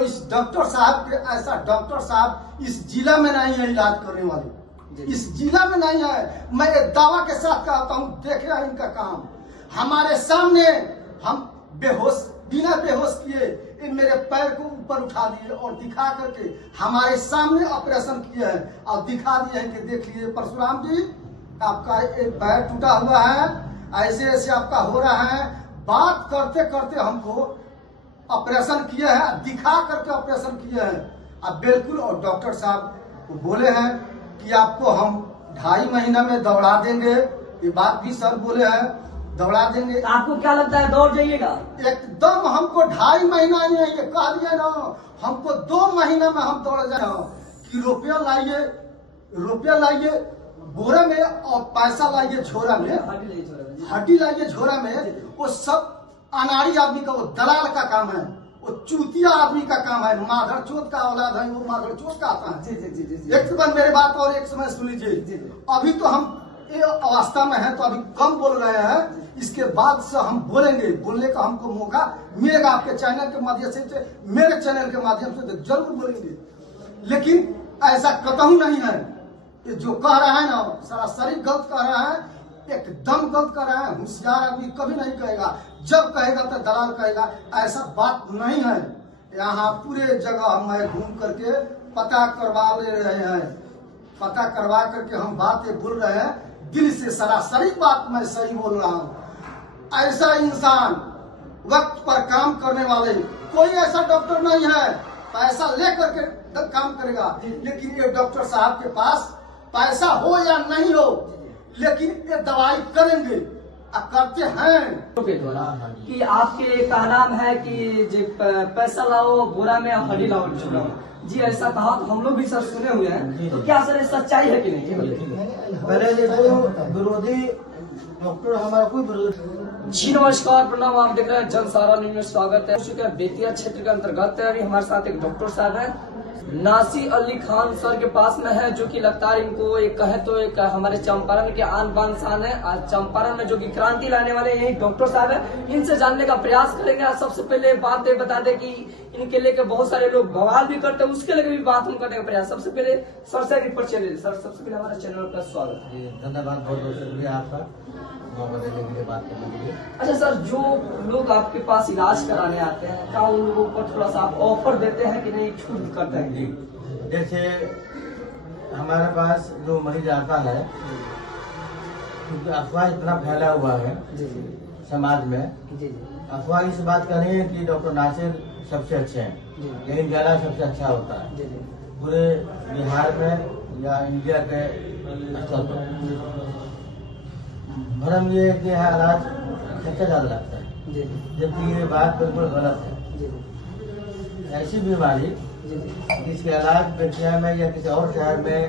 तो इस डॉक्टर साहब के ऐसा डॉक्टर साहब इस जिला में नहीं है इलाज करने वाले, इस जिला में नहीं है। मैं एक दावा के साथ कहता हूँ, देखे इनका काम हमारे सामने। हम बेहोश, बिना बेहोश किए इन मेरे पैर को ऊपर उठा दिए और दिखा करके हमारे सामने ऑपरेशन किए हैं और दिखा दिए हैं कि देख लीजिए परशुराम जी, आपका एक पैर टूटा हुआ है, ऐसे ऐसे आपका हो रहा है। बात करते करते हमको ऑपरेशन किए हैं, दिखा करके ऑपरेशन किए हैं। अब बिल्कुल, और डॉक्टर साहब बोले हैं कि आपको हम 2.5 महीना में दौड़ा देंगे, ये बात भी सर बोले हैं, दौड़ा देंगे। आपको क्या लगता है दौड़ जाइएगा? एकदम हमको 2.5 महीना नहीं, ये कह दिया ना, हमको 2 महीना में हम दौड़ जाए कि रुपया लाइए बोरा में और पैसा लाइए झोरा में, हड्डी लाइए झोरा में। वो सब अनाड़ी आदमी का, वो दलाल का काम है, वो चूतिया आदमी का काम है, माधर चोत का औलाद है, वो माधर चोत का आता है। जी। एक सेकंड मेरी बात और एक समय सुन लीजिए। अभी तो हम ये अवस्था में है तो अभी कम बोल रहे हैं, इसके बाद से हम बोलेंगे, बोलने का हमको मौका मिलेगा आपके चैनल के माध्यम से, मेरे चैनल के माध्यम से तो जरूर बोलेंगे। लेकिन ऐसा कतई नहीं है, ये जो कह रहा है ना सरासरी गलत कह रहा है, एकदम गलत कर रहा है। होशियार आदमी कभी नहीं कहेगा, जब कहेगा तो दलाल कहेगा, ऐसा बात नहीं है। यहाँ पूरे जगह मैं घूम करके पता करवा ले रहे हैं, पता करवा करके हम बातें बोल रहे हैं, दिल से सरासरी बात मैं सही बोल रहा हूँ। ऐसा इंसान वक्त पर काम करने वाले कोई ऐसा डॉक्टर नहीं है, पैसा लेकर के काम करेगा। लेकिन ये डॉक्टर साहब के पास पैसा हो या नहीं हो, लेकिन ये दवाई करेंगे, करते हैं। कि आपके का नाम है कि पैसा लाओ बोरा में और हड्डी लाओ झोरा में, जी ऐसा कहा तो हम लोग भी सर सुने हुए हैं। तो क्या सर सच्चाई है कि नहीं? पहले देखो, विरोधी डॉक्टर हमारा कोई विरोधी। जी नमस्कार, प्रणाम। आप देख रहे हैं जनसारा न्यूज में स्वागत है। बेतिया क्षेत्र के अंतर्गत है। अभी हमारे साथ एक डॉक्टर साहब है, नासी अली खान सर के पास में है, जो कि लगता है इनको एक कहे तो एक हमारे चंपारण के आन बान शान है। आज चंपारण में जो कि क्रांति लाने वाले यही डॉक्टर साहब है, इनसे जानने का प्रयास करेंगे। आज सबसे पहले बात ये बता दे कि इनके लेके बहुत सारे लोग बवाल भी करते हैं, उसके लेके भी बात हम करने का प्रयास। सबसे पहले सर से परिचय ले। सर सबसे पहले हमारे चैनल का स्वागत है। धन्यवाद, बहुत बहुत शुक्रिया आपका मौका देने के लिए, बात करने के लिए। अच्छा सर, जो लोग आपके पास इलाज कराने आते हैं, क्या उन लोगों को थोड़ा सा आप ऑफर देते हैं कि नहीं, छूट करते हैं? जी, जैसे हमारे पास जो मरीज आता है, क्योंकि अफवाह इतना फैला हुआ है समाज में, अफवाह इस बात का नहीं है कि डॉक्टर नासिर सबसे अच्छे हैं, ये इंडिया सबसे अच्छा होता है पूरे बिहार में या इंडिया के स्तर पर। भरम ये है कि यहाँ इलाज सबसे ज्यादा लगता है, जबकि ये बात बिल्कुल गलत है। ऐसी बीमारी जिसके इलाज बेतिया में या किसी और शहर में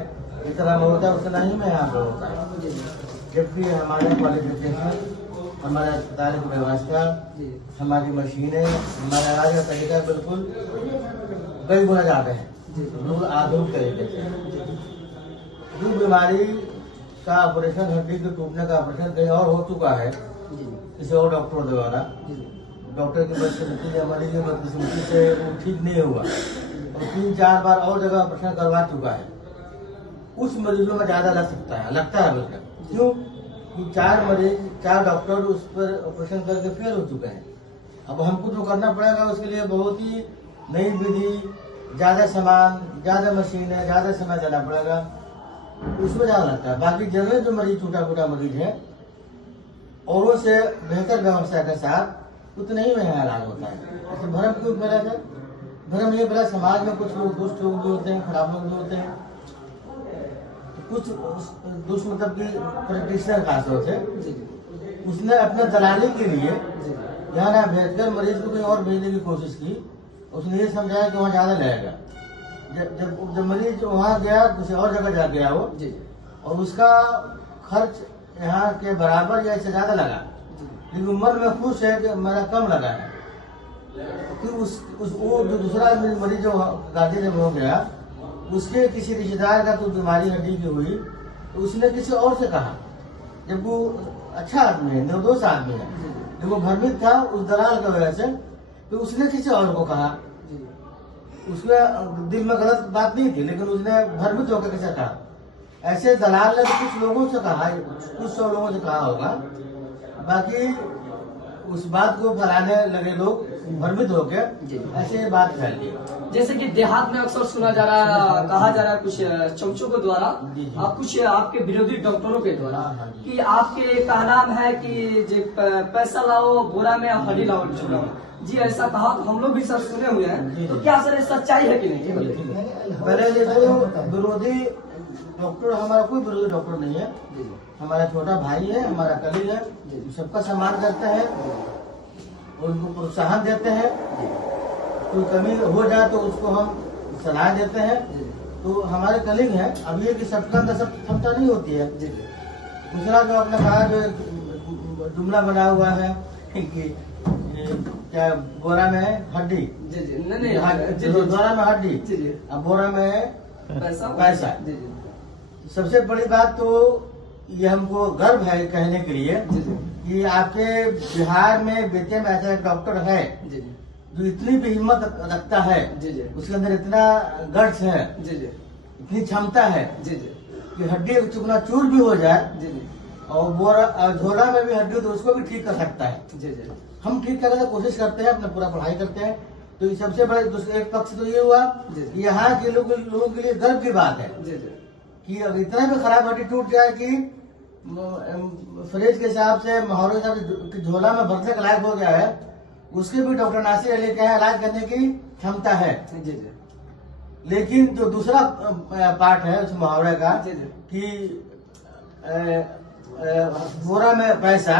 इस तरह में होता है, उतना ही में यहाँ पर होता है। जबकि हमारे क्वालिफिकेशन, हमारे अस्पताल की व्यवस्था, हमारी मशीनें, हमारा इलाज का तरीका बिल्कुल कई गुना ज्यादा है, बिल्कुल आधुनिक तरीके से। जो बीमारी का ऑपरेशन, हड्डी के टूटने का ऑपरेशन कहीं और हो चुका है किसी और डॉक्टर द्वारा, डॉक्टर की बदकिस्मती या मरीज की बदकिस्मती से वो ठीक नहीं हुआ और 3-4 बार और जगह ऑपरेशन करवा चुका है, उस मरीजों में ज्यादा लग सकता है, लगता है बल्कि। क्यों? कि 4 डॉक्टर उस पर ऑपरेशन करके फेल हो चुके हैं। अब हमको जो करना पड़ेगा उसके लिए बहुत ही नई विधि, ज्यादा सामान, ज्यादा मशीनें, ज्यादा समय देना पड़ेगा, उसमें ज्यादा लगता है। बाकी जगह जो मरीज टूटा फूटा मरीज है, औरों से बेहतर व्यवस्था के साथ उतने ही में यहाँ इलाज होता है। भरम क्यों फैला है? भरम ये फैला, समाज में कुछ लोग दुष्ट लोग जो होते हैं, खराब लोग जो होते हैं, कुछ दुष्ट मतलब की प्रैक्टिशनर खास होते हैं, उसने अपने दलाली के लिए यहाँ ना भेजकर मरीज को कहीं और भेजने की कोशिश की। उसने ये समझाया कि वहाँ ज्यादा लगेगा। जब मरीज वहाँ गया, किसी और जगह जा गया वो, और उसका खर्च यहाँ के बराबर या इससे ज्यादा लगा, लेकिन मन में खुश है कि मेरा कम लगा है। फिर वो जो दूसरा मरीज जो गाड़ी जब हो गया, उसके किसी रिश्तेदार का तो बीमारी हड्डी की हुई, तो उसने किसी और से कहा, जब वो अच्छा आदमी है, निर्दोष आदमी है, जब वो भ्रमित था उस दलाल की वजह से, तो उसने किसी और को कहा उसके दिल में गलत बात नहीं थी, लेकिन उसने भ्रमित होकर कैसे कहा। ऐसे दलाल ने कुछ लोगों से कहा, कुछ 100 लोगों से कहा होगा, बाकी उस बात को फैलाने लगे लोग भ्रमित होकर ऐसे बात फैल दी। जैसे कि देहात में अक्सर सुना जा रहा, कहा जा रहा है कुछ चमचों के द्वारा, कुछ आपके विरोधी डॉक्टरों के द्वारा, कि आपके का नाम है कि पैसा लाओ बोरा में हड्डी लाओ झोला में। जी ऐसा कहा तो हम लोग भी सर सुने हुए हैं, तो क्या सर सच्चाई है कि नहीं? पहले देखो, विरोधी डॉक्टर, हमारा कोई विरोधी डॉक्टर नहीं है, हमारा छोटा भाई है, हमारा कलीग है, सबका सम्मान करते हैं, उनको प्रोत्साहन देते हैं, कोई कमी हो जाए तो उसको हम सलाह देते हैं। तो हमारे कलीग हैं। अब ये कि सबका अंदर सब क्षमता नहीं होती है। दूसरा जो आपने कहा, जो जुमला बना हुआ है कि क्या बोरा में हड्डी, बोरा में हड्डी, अब बोरा में पैसा। सबसे बड़ी बात तो ये हमको गर्व है कहने के लिए कि आपके बिहार में बेतिया में ऐसा एक डॉक्टर है जो इतनी भी हिम्मत रखता है, उसके अंदर इतना गट्स है, इतनी क्षमता है कि हड्डी चुकना चूर भी हो जाए और बोरा झोला में भी हड्डी हो तो उसको भी ठीक कर सकता है। हम ठीक करने की कोशिश करते हैं, अपना पूरा पढ़ाई करते हैं। तो ये सबसे बड़े दूसरे एक पक्ष तो ये हुआ, यहाँ के लोगों के लिए गर्व की बात है कि अब इतना भी खराब हड्डी टूट जाए कि फ्रिज के हिसाब से, मुहावरे के हिसाब से झोला में भरने का लायक हो गया है, उसके भी डॉक्टर नासिर अली के इलाज करने की क्षमता है। लेकिन जो दूसरा पार्ट है उस मुहावरे का कि बोरा में पैसा,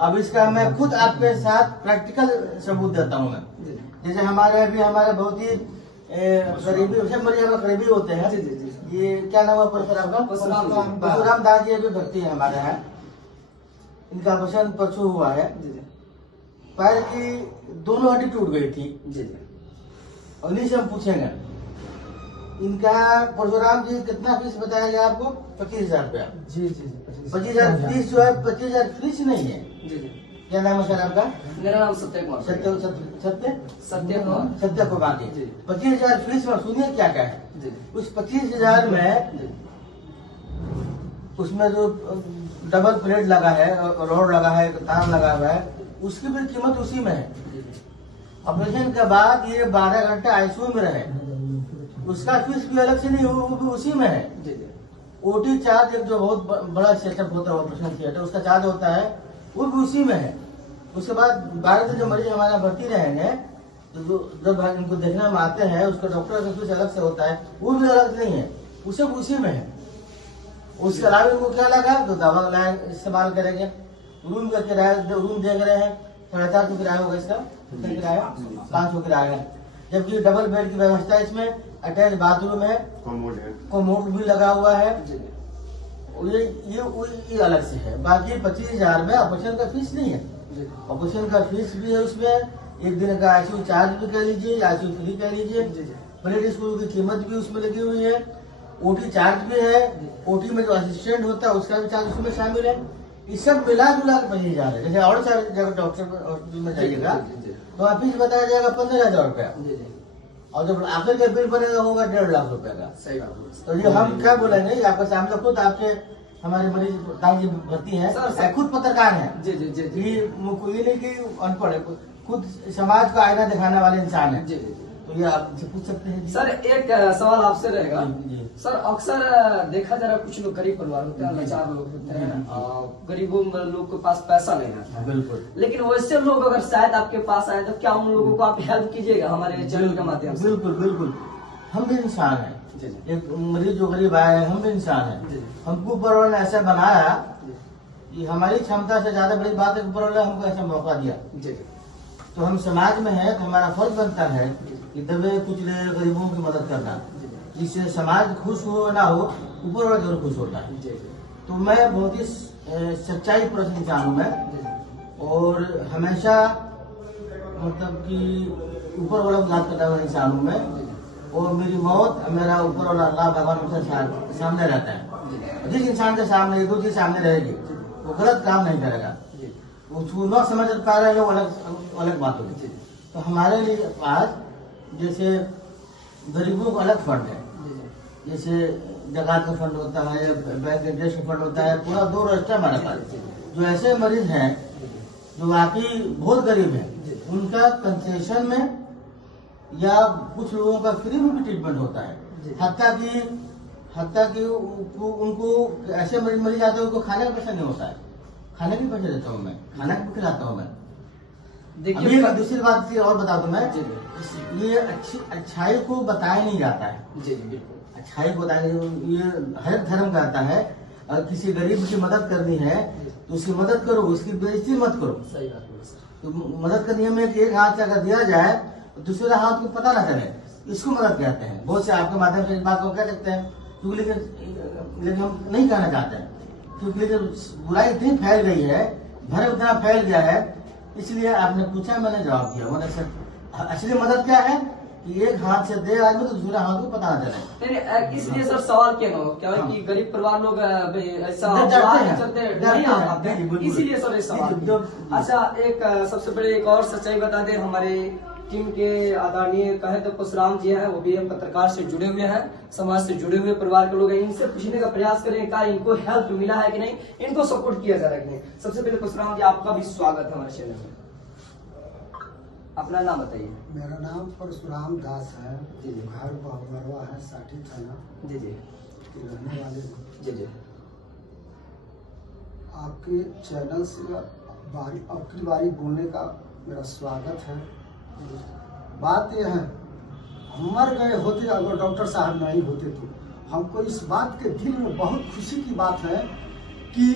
अब इसका मैं खुद आपके साथ प्रैक्टिकल सबूत देता हूँ मैं। जैसे हमारे बहुत ही करीबी, सब मरीज करीबी होते हैं। ये क्या नाम है प्रोफेसर आपका? परशुराम दास जी भी व्यक्ति है हमारे यहाँ। इनका ऑपरेशन परसों हुआ है, पैर की दोनों हड्डी टूट गई थी। और इन्हीं से हम पूछेंगे इनका, परशुराम जी कितना फीस बताया गया आपको? 25,000 रुपया। 25,000 फीस जो है, 25,000 फीस नहीं है। क्या नाम है सर आपका? मेरा नाम सत्य कुमार। सत्य कुमार जी। 25,000 फीस में सुनिए क्या क्या है। उस 25,000 में उसमें जो डबल प्लेट लगा है, रोड लगा है, तार लगा हुआ है, उसकी भी कीमत उसी में है। ऑपरेशन के बाद ये 12 घंटे आईसीयू में रहे, उसका फीस भी अलग से नहीं, वो भी उसी में है। ओटी चार्ज, एक जो बहुत बड़ा सेटअप होता है ऑपरेशन थिएटर, उसका चार्ज होता है, वो भी उसी में है। उसके बाद 12 दिन जो मरीज हमारे भर्ती रहेंगे, तो जब इनको देखने में आते हैं, उसका डॉक्टर का फीस अलग से होता है, वो भी अलग नहीं है, उसे उसी में है। उसके अलावा इनको क्या लगा तो दवा इस्तेमाल करेंगे। रूम का किराया, रूम देख रहे हैं 450 किराया होगा इसका, कितना किराया? 500 किराया है। जबकि डबल बेड की व्यवस्था, इसमें अटैच बाथरूम है, कोमोड भी लगा हुआ है। ये अलग से है। बाकी 25,000 में ऑपरेशन का फीस नहीं है। ऑपरेशन का फीस भी है उसमें, एक दिन का आईसीयू चार्ज भी कह लीजिए, आईसीयू फ्री कह लीजिए, प्लेट स्कूल की कीमत भी उसमें लगी हुई है, ओटी चार्ज भी है, ओटी में जो असिस्टेंट होता है उसका भी चार्ज उसमें शामिल है। ये सब मिला जुला के 25,000 है। जैसे और सारे जगह डॉक्टर हॉस्पिटल में जाइएगा तो आप फीस बताया जाएगा 15,000 रुपया, और जब आखिर का बिल बनेगा होगा 1.5 लाख रुपए का। सही बात। तो ये हम क्या बोलेंगे, आपके सामने खुद आपके हमारे मरीज जी भर्ती है, खुद पत्रकार है, ये नहीं कि अनपढ़ है, खुद समाज का आईना दिखाने वाले इंसान है। तो ये आप पूछ सकते हैं। सर एक सवाल आपसे रहेगा। सर अक्सर देखा जा रहा है, कुछ लोग गरीब परिवार होते हैं, लाचार लोग होते हैं, गरीबों लोग के पास पैसा नहीं रहता। बिल्कुल। लेकिन वैसे लोग अगर शायद आपके पास आए तो क्या उन लोगों को आप हेल्प कीजिएगा हमारे चैनल के माध्यम से? बिल्कुल बिल्कुल। हम भी इंसान है, एक मरीज जो गरीब आया है, हम भी इंसान है। हमको ऊपर वाले ने ऐसा बनाया कि हमारी क्षमता से ज्यादा बड़ी बात है, ऊपर वाले हमको ऐसा मौका दिया। तो हम समाज में है तो हमारा फर्ज बनता है कि दबे कुचले गरीबों की मदद करना, जिससे समाज खुश हो ना हो, ऊपर वाला जरूर खुश होता है। तो मैं बहुत ही सच्चाई परस्त इंसान हूँ मैं, और हमेशा मतलब कि ऊपर वाला को याद करने वाला इंसान हूँ मैं, और मेरी मौत मेरा ऊपर वाला अल्लाह भगवान के सामने रहता है। जिस इंसान के सामने दो चीज सामने रहेगी वो गलत काम नहीं करेगा, उसको न समझ पा रहे हैं वो अलग बात होगी। तो हमारे लिए आज जैसे गरीबों का अलग फंड है। जैसे जकात का फंड होता है, बैंक इंटरेस्ट का फंड होता है, पूरा 2 रजिस्टर हमारे पास। जो ऐसे मरीज हैं जो वाकई बहुत गरीब हैं, उनका कंसेशन में या कुछ लोगों का फ्री में भी ट्रीटमेंट होता है। हत्या की उनको ऐसे मरीज आते हैं उनको खाने का पैसा नहीं होता है, खाने के पैसे देता हूँ मैं, खाना भी खिलाता हूँ मैं। देखिए दूसरी बात और बता दूं मैं, ये अच्छाई को बताया नहीं जाता है। जी बिल्कुल, अच्छाई को बताया, ये हर धर्म करता है। अगर किसी गरीब की मदद करनी है तो उसकी मदद करो, उसकी बेइज्जती मत करो। सही बात है सर। तो मदद करने में एक हाथ से अगर दिया जाए तो दूसरे हाथ को पता ना चले, इसको मदद कहते हैं। बहुत से आपके माध्यम से इस बात को कह सकते हैं, क्योंकि लेकिन हम नहीं कहना चाहते हैं, क्योंकि बुराई इतनी फैल गई है, भरम इतना फैल गया है। इसलिए आपने पूछा, मैंने जवाब दिया। मैंने सर असली मदद क्या है कि एक हाथ से दे आदमी तो दूसरे हाथ को पता ना चले। नहीं, इसलिए सर सवाल क्या हो क्या है कि गरीब परिवार लोग ऐसा चलते नहीं आ पाते, इसीलिए सर ये सवाल। अच्छा, एक सबसे बड़ी एक और सच्चाई बता दें, हमारे टीम के आदरणीय कहे तो परशुराम जी हैं, वो भी हम पत्रकार से जुड़े हुए हैं, समाज से जुड़े हुए परिवार के लोग हैं। इनसे पूछने का प्रयास करें क्या इनको हेल्प मिला है कि नहीं, इनको सपोर्ट किया जा रहा है कि नहीं। सबसे पहले परशुराम जी, आपका भी स्वागत है हमारे चैनल में। अपना नाम बताइए। मेरा नाम परशुराम दास है। जी जी। घर बहुगरवा है, साठी थाना जी जी के रहने वाले। जी जी। आपके चैनल से आपकी बारी बोलने का मेरा स्वागत है। बात यह है, हम मर गए होते अगर डॉक्टर साहब नहीं होते तो। हमको इस बात के दिल में बहुत खुशी की बात है कि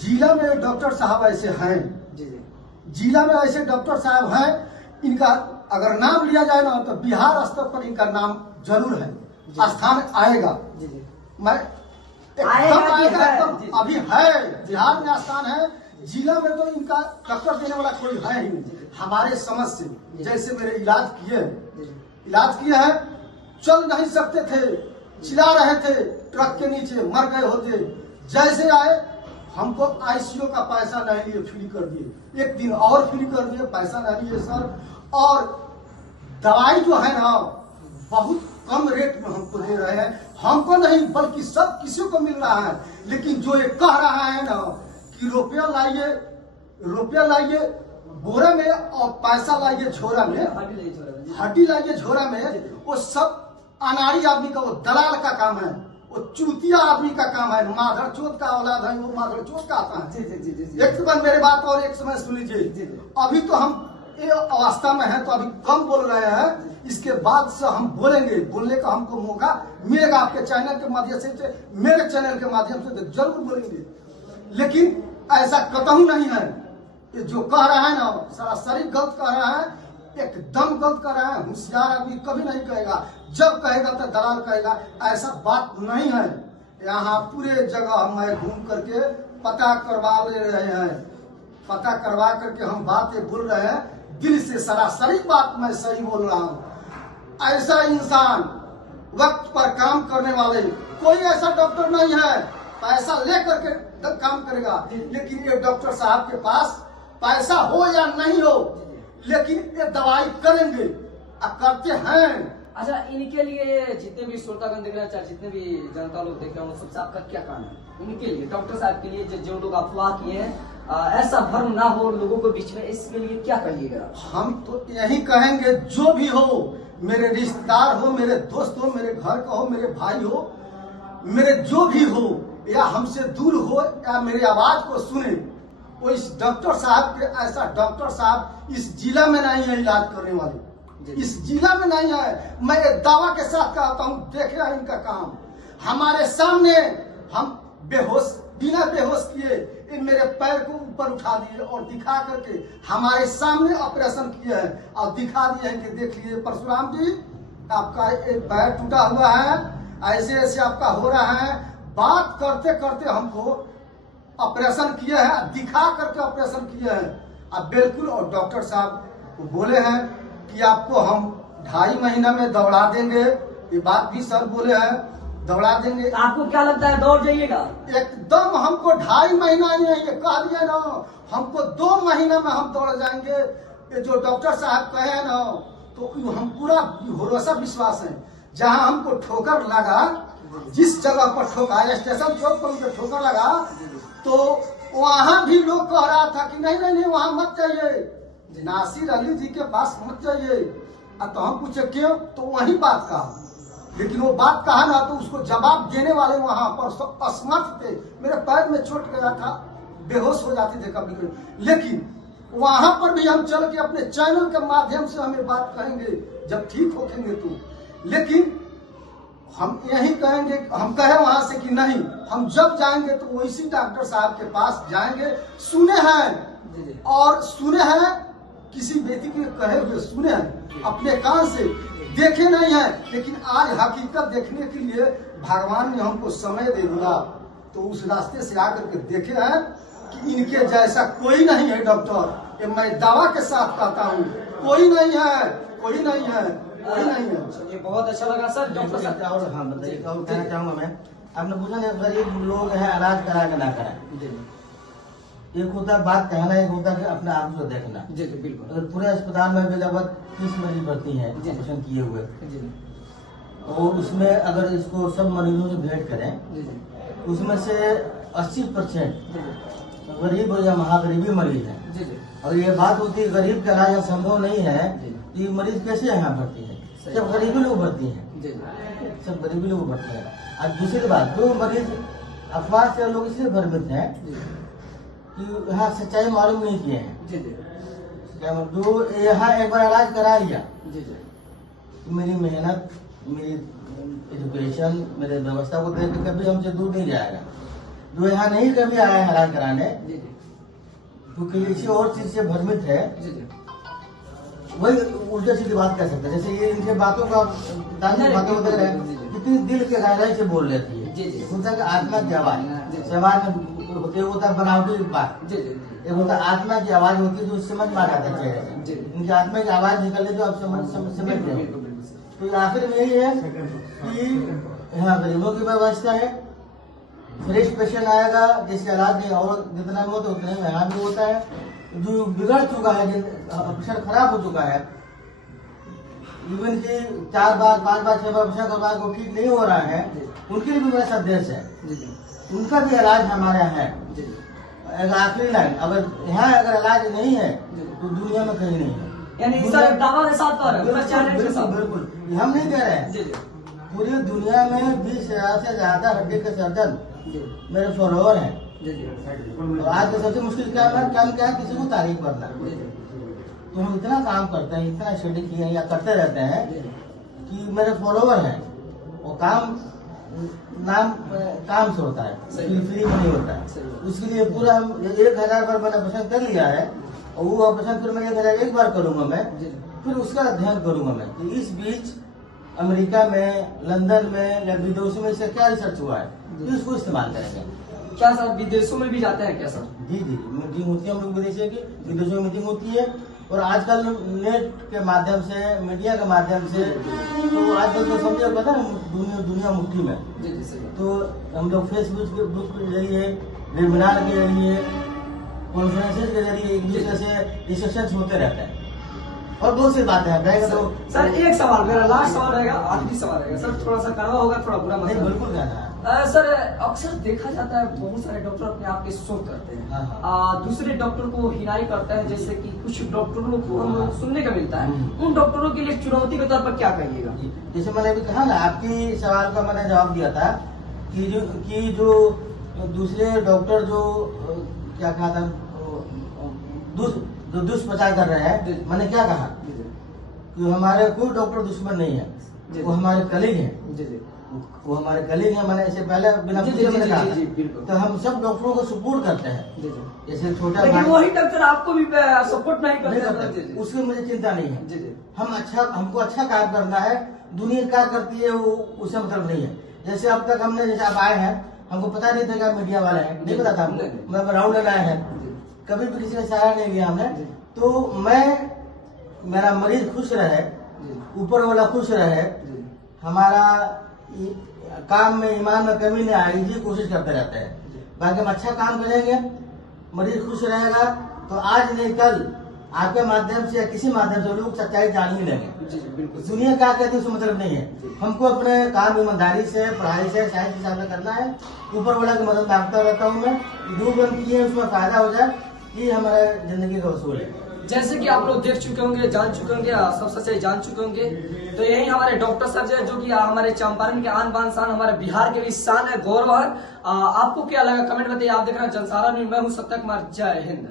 जिला में डॉक्टर साहब ऐसे हैं। जी जी। जिला में ऐसे डॉक्टर साहब हैं, इनका अगर नाम लिया जाए ना तो बिहार स्तर पर इनका नाम जरूर है, स्थान आएगा। जी जी। मैं एकदम अभी है, बिहार में स्थान है। जिला में तो इनका टक्कर देने वाला कोई है ही नहीं हमारे समझ से। जैसे मेरे इलाज किए हैं, चल नहीं सकते थे, चिल्ला रहे थे ट्रक के नीचे, मर गए होते। जैसे आए हमको आईसीयू का पैसा नहीं लिए, फ्री कर दिए, एक दिन और फ्री कर दिए, पैसा नहीं लिए सर। और दवाई जो है ना बहुत कम रेट में हमको दे रहे हैं, हमको नहीं बल्कि सब किसी को मिल रहा है। लेकिन जो ये कह रहा है ना कि रुपया लाइए बोरा में और पैसा लाइए झोरा में, हड्डी लाइए झोरा में, वो सब अनाड़ी आदमी का, वो दलाल का काम है, वो चूतिया आदमी का काम है। माधर चोत का औलाद है, वो माधर चोत का आता है। जी। एक बार मेरे बात और एक समय सुन लीजिए। अभी तो हम ये अवस्था में है तो अभी कम बोल रहे हैं, इसके बाद से हम बोलेंगे, बोलने का हमको मौका मिलेगा आपके चैनल के माध्यम से, मेरे चैनल के माध्यम से तो जरूर बोलेंगे। लेकिन ऐसा कतई नहीं है, ये जो कह रहा है ना सरासरी गलत कह रहा है, एकदम गलत कह रहा है। होशियार आदमी कभी नहीं कहेगा, जब कहेगा तो दलाल कहेगा, ऐसा बात नहीं है। यहाँ पूरे जगह मैं घूम करके पता करवा ले रहे हैं, पता करवा करके हम बातें बोल रहे हैं, दिल से सरासरी बात मैं सही बोल रहा हूँ। ऐसा इंसान वक्त पर काम करने वाले कोई ऐसा डॉक्टर नहीं है, पैसा ले करके काम करेगा। लेकिन ये डॉक्टर साहब के पास पैसा हो या नहीं हो, लेकिन ये दवाई करेंगे और करते हैं। अच्छा, इनके लिए जितने भी श्रोतागण देख रहे हैं, जितने भी जनता लोग देख रहे हैं, सबसे आपका क्या काम है इनके लिए, डॉक्टर साहब के लिए, जो लोग अफवाह किए हैं, ऐसा भ्रम ना हो लोगों के बीच में, इसके लिए क्या कहिएगा? हम तो यही कहेंगे, जो भी हो, मेरे रिश्तेदार हो, मेरे दोस्त हो, मेरे घर का हो, मेरे भाई हो, मेरे जो भी हो, या हमसे दूर हो या मेरी आवाज को सुने, वो इस डॉक्टर साहब के, ऐसा डॉक्टर साहब इस जिला में नहीं है इलाज करने वाले, इस जिला में नहीं है। मैं दावा के साथ कहता हूँ, देखे इनका काम हमारे सामने, हम बेहोश, बिना बेहोश किए इन मेरे पैर को ऊपर उठा दिए और दिखा करके हमारे सामने ऑपरेशन किए हैं और दिखा दिए हैं कि देख लीजिए परशुराम जी, आपका एक पैर टूटा हुआ है, ऐसे ऐसे आपका हो रहा है। बात करते करते हमको ऑपरेशन किए हैं, दिखा करके ऑपरेशन किए हैं। अब बिल्कुल, और डॉक्टर साहब बोले हैं कि आपको हम 2.5 महीना में दौड़ा देंगे, ये बात भी सर बोले हैं, दौड़ा देंगे। आपको क्या लगता है, दौड़ जाइएगा? एकदम हमको 2.5 महीना नहीं, ये कह दिया ना, हमको 2 महीना में हम दौड़ जाएंगे। ये जो डॉक्टर साहब कहे हैं ना, तो हम पूरा भरोसा विश्वास है जहां हमको ठोकर लगा, जिस जगह पर ठोका, स्टेशन चौक पर मुझे ठोकर लगा, तो वहां भी लोग कह रहा था कि नहीं नहीं नहीं वहां मत जाइए, नासिर अली जी के पास मत जाइए। तो हम पूछे क्यों, तो वही बात कहा, लेकिन वो बात कहा ना तो उसको जवाब देने वाले वहां पर सब असमर्थ थे। मेरे पैर में चोट गया था, बेहोश हो जाते थे कभी कभी, लेकिन वहां पर भी हम चल के अपने चैनल के माध्यम से हमें बात कहेंगे जब ठीक होंगे तो। लेकिन हम यही कहेंगे, हम कहे वहां से कि नहीं, हम जब जाएंगे तो वैसी डॉक्टर साहब के पास जाएंगे। सुने हैं और सुने हैं, किसी व्यक्ति के कहे हुए सुने हैं, अपने कान से देखे नहीं है, लेकिन आज हकीकत देखने के लिए भगवान ने हमको समय दे दिया, तो उस रास्ते से आकर के देखे हैं कि इनके जैसा कोई नहीं है डॉक्टर। ये मैं दावा के साथ कहता हूँ, कोई नहीं है, कोई नहीं है, कोई नहीं है। ये बहुत अच्छा लगा सर। डॉक्टर साहब और हाँ बताइए, और कहना चाहूंगा मैं, आपने पूछा ना गरीब लोग हैं इलाज करा के ना कराए, एक होता है बात कहना, एक होता है अपने आप को देखना। जी जी बिल्कुल। अगर पूरे अस्पताल में भी लगभग 30 मरीज भर्ती हैं ऑपरेशन किए हुए, और उसमें अगर इसको सब मरीजों से भेंट करें, उसमें से 80% गरीब या महागरीबी मरीज है। और ये बात होती है गरीब का इलाज संभव नहीं है, ये मरीज कैसे यहाँ भर्ती है, सब गरीबी लोग भर्ती हैं, सब गरीबी लोग भर्ती हैं। और दूसरी बात, जो मरीज अफवाह से लोग इसलिए भ्रमित हैं कि यहाँ सच्चाई मालूम नहीं किए हैं। जो यहाँ एक बार इलाज करा लिया, मेरी मेहनत, मेरी एजुकेशन, मेरे व्यवस्था को देख के कभी हमसे दूर नहीं जाएगा। जो यहाँ नहीं कभी आया है इलाज कराने, क्योंकि किसी और चीज से भ्रमित है, वही उल्टे सीधी बात कर सकते हैं। जैसे ये इनके बातों का बातें होते रहे, कितनी दिल के गहराई से बोल लेती है, सुनता कि आत्मा की आवाज समाज में होता है, बनावटी बात, एक होता आत्मा की आवाज होती है जो समझ में आ जाता है, इनकी आत्मा की आवाज निकले जो आप समझ रहे हो। तो आखिर में यही है कि यहाँ गरीबों की व्यवस्था है, फ्रेश पेशेंट आएगा जिसका इलाज नहीं और जितना में होता है उतना महंगा भी होता है। जो बिगड़ चुका है, पेशेंट खराब हो चुका है, इवन की 4 बार 5 बार 6 बार ऑपरेशन करवा को ठीक नहीं हो रहा है, उनके लिए भी मेरा संदेश है, उनका भी इलाज हमारे यहाँ है। आखिरी लाइन, अगर यहाँ अगर इलाज नहीं है तो दुनिया में कहीं नहीं है। यानी सर दावा के साथ कह रहे हैं, बिल्कुल हम नहीं कह रहे हैं, पूरी दुनिया में 20,000 से ज्यादा हड्डी के सर्जन मेरे फॉलोअर हैं। तो आज का सबसे मुश्किल काम क्या है, किसी को तारीफ करना। तो हम इतना काम करते हैं, इतना स्टडी किए हैं या करते रहते हैं कि मेरे फॉलोअर हैं, और काम से होता है, फ्री में नहीं होता है। उसके लिए पूरा हम 1000 बार मैंने ऑपरेशन कर लिया है, और वो ऑपरेशन फिर मैं 1001 बार करूंगा मैं, फिर उसका अध्ययन करूंगा मैं कि इस बीच अमेरिका में, लंदन में या विदेशों में इसका क्या रिसर्च हुआ है, तो इसको इस्तेमाल करेंगे। क्या सर विदेशों में भी जाते हैं क्या सर? जी मीटिंग होती है हम लोग विदेशों की, विदेशों में मीटिंग होती है, और आजकल नेट के माध्यम से, मीडिया के माध्यम से, तो आजकल तो समझे पता है दुनिया मुट्ठी में। तो हम लोग फेसबुक के ग्रुप के जरिए, वेबिनार के जरिए, कॉन्फ्रेंसेज के जरिए एक दूसरे से डिस्कशन होते रहते हैं, और बहुत सी बातें हैं। तो सर एक सवाल, मेरा लास्ट सवाल रहेगा, आखिरी सवाल रहेगा सर, थोड़ा सा कड़वा होगा, थोड़ा बुरा मत नहीं, बिल्कुल कहना है। सर अक्सर देखा जाता है बहुत सारे डॉक्टर अपने आप के शो करते हैं, दूसरे डॉक्टर को हिनाई करते हैं, जैसे कि कुछ डॉक्टरों को हम लोग सुनने का मिलता है, उन डॉक्टरों के लिए चुनौती के तौर पर क्या कहिएगा? जैसे मैंने अभी कहा ना, आपकी सवाल का मैंने जवाब दिया था कि जो दूसरे डॉक्टर जो क्या कहा था, जो दुष्प्रचार कर रहे हैं, मैंने क्या कहा कि हमारे कोई डॉक्टर दुश्मन नहीं है, वो हमारे कलीग हैं, वो हमारे कलीग हैं। मैंने इससे पहले बिना पूछे मैंने कहा, तो हम सब डॉक्टरों को सपोर्ट करते हैं। जैसे छोटा लेकिन वही डॉक्टर आपको भी सपोर्ट नहीं करते, उसकी मुझे चिंता नहीं है। हमको अच्छा काम करना है, दुनिया क्या करती है वो उससे मतलब नहीं है। जैसे अब तक हमने, जैसे आप आए हैं, हमको पता नहीं था कि आप मीडिया वाले हैं, नहीं पता था हमको, मैं राउंड आए हैं, कभी भी किसी ने सहारा नहीं लिया हमने। तो मेरा मरीज खुश रहे, ऊपर वाला खुश रहे, हमारा काम में, ईमान में कमी नहीं आएगी, ये कोशिश करते रहते हैं। बाकी हम अच्छा काम करेंगे, मरीज खुश रहेगा, तो आज नहीं कल आपके माध्यम से या किसी माध्यम से लोग सच्चाई जान ही लेंगे। जी जी बिल्कुल। दुनिया क्या कहती है उसको मतलब नहीं है। हमको अपने काम ईमानदारी से, पढ़ाई से, साइंस के हिसाब से करना है। ऊपर वाला की मदद मांगता रहता हूँ मैं, जो भी हम किए उसमें फायदा हो जाए, ये हमारा जिंदगी का उसूल है। जैसे कि आप लोग देख चुके होंगे, जान चुके होंगे, सबसे सही जान चुके होंगे, तो यही हमारे डॉक्टर साहब जो कि हमारे चंपारण के आन बान शान, हमारे बिहार के भी शान है, गौरव है। आपको क्या लगा कमेंट बताइए। आप देख रहे हैं जनसारा न्यूज, मैं हूँ सत्य कुमार। जय हिंद।